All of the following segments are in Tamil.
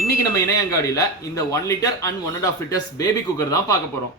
இன்னைக்கு நம்ம இணையங்காடியில் இந்த 1 litre and 1.5 litres baby cooker தான் பார்க்க போறோம்.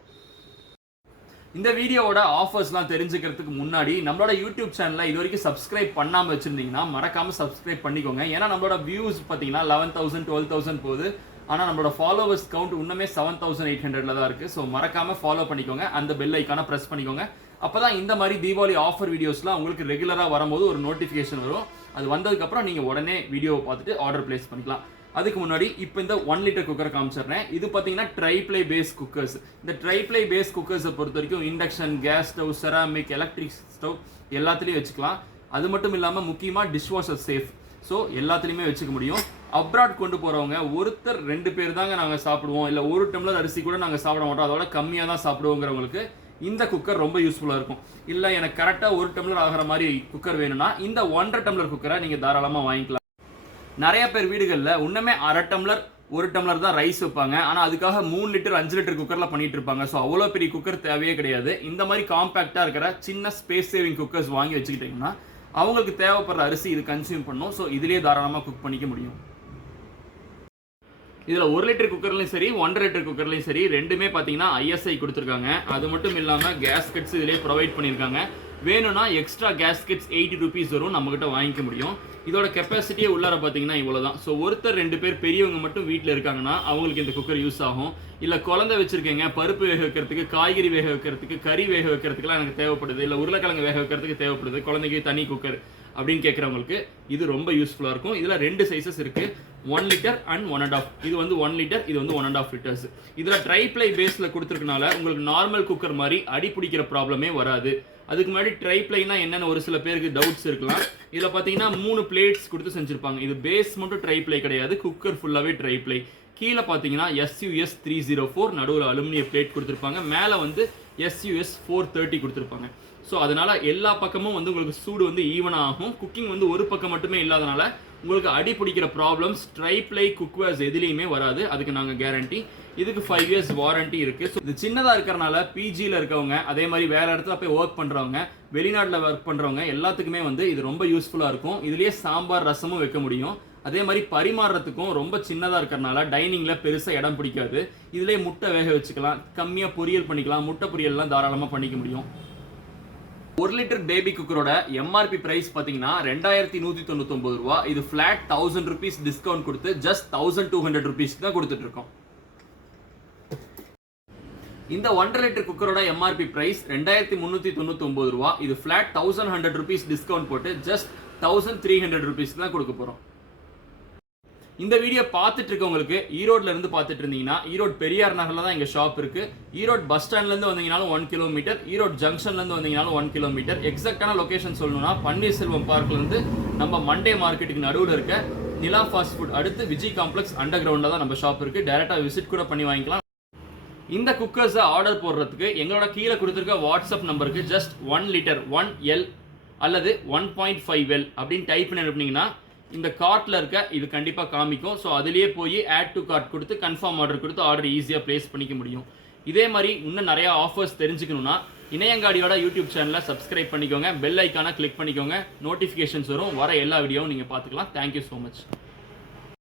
இந்த வீடியோவோட ஆஃபர்ஸ்லாம் தெரிஞ்சுக்கிறதுக்கு முன்னாடி நம்மளோட யூடியூப் சேனலை இது வரைக்கும் சப்ஸ்கிரைப் பண்ணாமல் வச்சிருந்தீங்கன்னா மறக்காம சப்ஸ்கிரைப் பண்ணிக்கோங்க. ஏன்னா நம்மளோட வியூஸ் பார்த்தீங்கன்னா 11,000 12,000 போகுது. ஆனால் நம்மளோட ஃபாலோவர்ஸ் கவுண்ட் இன்னுமே 7,800 தான் இருக்குது. ஸோ மறக்காம ஃபாலோ பண்ணிக்கோங்க, அந்த பெல் ஐக்கான ப்ரெஸ் பண்ணிக்கோங்க. அப்போ தான் இந்த மாதிரி தீபாவளி ஆஃபர் வீடியோஸ்லாம் உங்களுக்கு ரெகுலராக வரும்போது ஒரு நோட்டிஃபிகேஷன் வரும். அது வந்ததுக்கப்புறம் நீங்கள் உடனே வீடியோவை பார்த்துட்டு ஆர்டர் பிளேஸ் பண்ணிக்கலாம். அதுக்கு முன்னாடி இப்போ இந்த 1 லிட்டர் குக்கர் காமிச்சிடுறேன். இது பார்த்தீங்கன்னா ட்ரைப்ளை பேஸ் குக்கர்ஸ். இந்த ட்ரைப்ளை பேஸ் குக்கர்ஸை பொறுத்த வரைக்கும் induction, gas stove, ceramic, electric stove எல்லாத்துலேயும் வச்சுக்கலாம். அது மட்டும் இல்லாமல் முக்கியமாக டிஷ்வாஷர் சேஃப். ஸோ எல்லாத்துலேயுமே வச்சுக்க முடியும். அப்ராட் கொண்டு போகிறவங்க ஒருத்தர் 2 பேர் தாங்க நாங்கள் சாப்பிடுவோம், இல்லை 1 டம்ளர் அரிசி கூட நாங்கள் சாப்பிட மாட்டோம், அதோட கம்மியாக தான் சாப்பிடுவோங்கிறவங்களுக்கு இந்த குக்கர் ரொம்ப யூஸ்ஃபுல்லாக இருக்கும். இல்லை எனக்கு கரெக்டாக 1 டம்ளர் ஆகிற மாதிரி குக்கர் வேணும்னா இந்த 1.5 டம்ளர் குக்கரை நீங்கள் தாராளமாக வாங்கிக்கலாம். நிறைய பேர் வீடுகளில் இன்னுமே 1/2 டம்ளர் 1 டம்ளர் தான் ரைஸ் வைப்பாங்க. ஆனால் அதுக்காக 3 லிட்டர் 5 லிட்டர் குக்கரில் பண்ணிட்டு இருப்பாங்க. ஸோ அவ்வளோ பெரிய குக்கர் தேவையே கிடையாது. இந்த மாதிரி காம்பேக்டாக இருக்கிற சின்ன ஸ்பேஸ் சேவிங் குக்கர்ஸ் வாங்கி வச்சுக்கிட்டிங்கன்னா அவங்களுக்கு தேவைப்படுற அரிசி இது கன்சியூம் பண்ணும். ஸோ இதுலேயே தாராளமாக குக் பண்ணிக்க முடியும். இதில் 1 லிட்டர் குக்கர்லையும் சரி 1.5 லிட்டர் குக்கர்லையும் சரி ரெண்டுமே பார்த்தீங்கன்னா ISI கொடுத்துருக்காங்க. அது மட்டும் இல்லாமல் கேஸ்கெட்ஸ் இதிலே ப்ரொவைட் பண்ணியிருக்காங்க. வேணும்னா எக்ஸ்ட்ரா கேஸ்கெட்ஸ் 80 rupees வரும், நம்மகிட்ட வாங்கிக்க முடியும். இதோட கெப்பாசிட்டியே உள்ளார பார்த்தீங்கன்னா இவ்வளோ தான். ஸோ ஒருத்தர் 2 பேர் பெரியவங்க மட்டும் வீட்டில் இருக்காங்கன்னா அவங்களுக்கு இந்த குக்கர் யூஸ் ஆகும். இல்லை குழந்தை வச்சுருக்கீங்க, பருப்பு வேக வைக்கிறதுக்கு, காய்கறி வேக வைக்கிறதுக்கு, கறி வேக வைக்கிறதுக்குலாம் எனக்கு தேவைப்படுது, இல்லை உருளைக்கிழங்கு வேக வைக்கிறதுக்கு தேவைப்படுது, குழந்தைக்கு தனி குக்கர் அப்படின்னு கேட்குறவங்களுக்கு இது ரொம்ப யூஸ்ஃபுல்லாக இருக்கும். இதில் 2 சைஸஸ் இருக்குது, 1 லிட்டர் அண்ட் 1.5. இது வந்து 1 லிட்டர், இது வந்து 1.5 லிட்டர்ஸ். இதில் ட்ரைப்ளை பேஸில் கொடுத்துருக்கனால உங்களுக்கு நார்மல் குக்கர் மாதிரி அடி பிடிக்கிற ப்ராப்ளமே வராது. அதுக்கு முன்னாடி ட்ரைப்ளைனா என்னென்ன ஒரு சில பேருக்கு டவுட்ஸ் இருக்கலாம். இதில் பார்த்தீங்கன்னா 3 பிளேட்ஸ் கொடுத்து செஞ்சுருப்பாங்க. இது பேஸ் மட்டும் ட்ரைப்ளை கிடையாது, குக்கர் ஃபுல்லாகவே ட்ரைப்ளை. கீழே பார்த்தீங்கன்னா SUS 304 நடுவில் அலுமினிய பிளேட் கொடுத்துருப்பாங்க. மேலே வந்து SUS 430 கொடுத்துருப்பாங்க. ஸோ அதனால் எல்லா பக்கமும் வந்து உங்களுக்கு சூடு வந்து ஈவனாக ஆகும். குக்கிங் வந்து ஒரு பக்கம் மட்டுமே இல்லாதனால உங்களுக்கு அடி பிடிக்கிற ப்ராப்ளம்ஸ் ட்ரைப்ளை குக்வேர்ஸ் எதுலேயுமே வராது. அதுக்கு நாங்கள் கேரண்டி. இதுக்கு 5 years வாரண்டி இருக்குது. ஸோ இது சின்னதாக இருக்கிறனால பிஜியில் இருக்கவங்க, அதே மாதிரி வேறு இடத்துல போய் ஒர்க் பண்ணுறவங்க, வெளிநாட்டில் ஒர்க் பண்ணுறவங்க எல்லாத்துக்குமே வந்து இது ரொம்ப யூஸ்ஃபுல்லாக இருக்கும். இதுலேயே சாம்பார் ரசமும் வைக்க முடியும். அதே மாதிரி பரிமாறுறதுக்கும் ரொம்ப சின்னதாக இருக்கிறனால டைனிங்கில் பெருசாக இடம் பிடிக்காது. இதுலேயே முட்டை வேக வச்சுக்கலாம், கம்மியாக பொரியல் பண்ணிக்கலாம், முட்டை பொரியல்லாம் தாராளமாக பண்ணிக்க முடியும். 1 லிட்டர் பேபி குக்கரோட எம்ஆர்பி பிரைஸ் பார்த்தீங்கன்னா 2199 ரூபா. இது ஃபிளாட் 1000 rupees டிஸ்கவுண்ட் கொடுத்து ஜஸ்ட் 1200 rupees தான் கொடுத்துட்டு இருக்கோம். இந்த 1.5 லிட்டர் குக்கரோட எம்ஆர்பி பிரைஸ் 2399 ரூபா. இது ஃபிளாட் 1100 rupees டிஸ்கவுண்ட் போட்டு ஜஸ்ட் 1300 rupees தான் கொடுக்க போறோம். இந்த வீடியோ பார்த்துட்டு இருக்கவங்களுக்கு ஈரோட்ல இருந்து பார்த்துட்டு இருந்தீங்கன்னா ஈரோடு பெரியார் நகர்ல தான் எங்க ஷாப் இருக்கு. ஈரோடு பஸ் ஸ்டாண்ட்ல இருந்து வந்தீங்கனாலும் 1 கிலோமீட்டர், ஈரோடு ஜங்ஷன்ல இருந்து வந்தீங்கனாலும் 1 கிலோமீட்டர். எக்ஸாக்டான லொகேஷன் சொல்லணும்னா பன்னீர்செல்வம் பார்க்ல இருந்து நம்ம மண்டே மார்க்கெட்டுக்கு நடுவில் இருக்க நிலா ஃபாஸ்ட் ஃபுட் அடுத்து விஜய் காம்ப்ளெக்ஸ் அண்டர் கிரவுண்ட்ல தான் நம்ம ஷாப் இருக்கு. டைரக்டா விசிட் கூட பண்ணி வாங்கிக்கலாம். இந்த குக்கர்ஸை ஆர்டர் போடுறதுக்கு எங்களோட கீழே கொடுத்துருக்க வாட்ஸ்அப் நம்பருக்கு ஜஸ்ட் 1 லிட்டர் 1L அல்லது 1.5L அப்படின்னு டைப் பண்ணி அனுப்புனீங்கன்னா இந்த கார்ட்டில் இருக்க இது கண்டிப்பாக காமிக்கும். ஸோ அதுலேயே போய் ஆட் டு கார்ட் கொடுத்து கன்ஃபார்ம் ஆர்டர் கொடுத்து ஆர்டர் ஈஸியாக ப்ளேஸ் பண்ணிக்க முடியும். இதே மாதிரி இன்னும் நிறையா ஆஃபர்ஸ் தெரிஞ்சுக்கணுன்னா இணையங்காடியோட யூடியூப் சேனலை சப்ஸ்கிரைப் பண்ணிக்கோங்க, பெல் ஐக்கானை கிளிக் பண்ணிக்கோங்க, நோட்டிஃபிகேஷன்ஸ் வரும், வர எல்லா வீடியோவும் நீங்கள் பார்த்துக்கலாம். Thank you so much.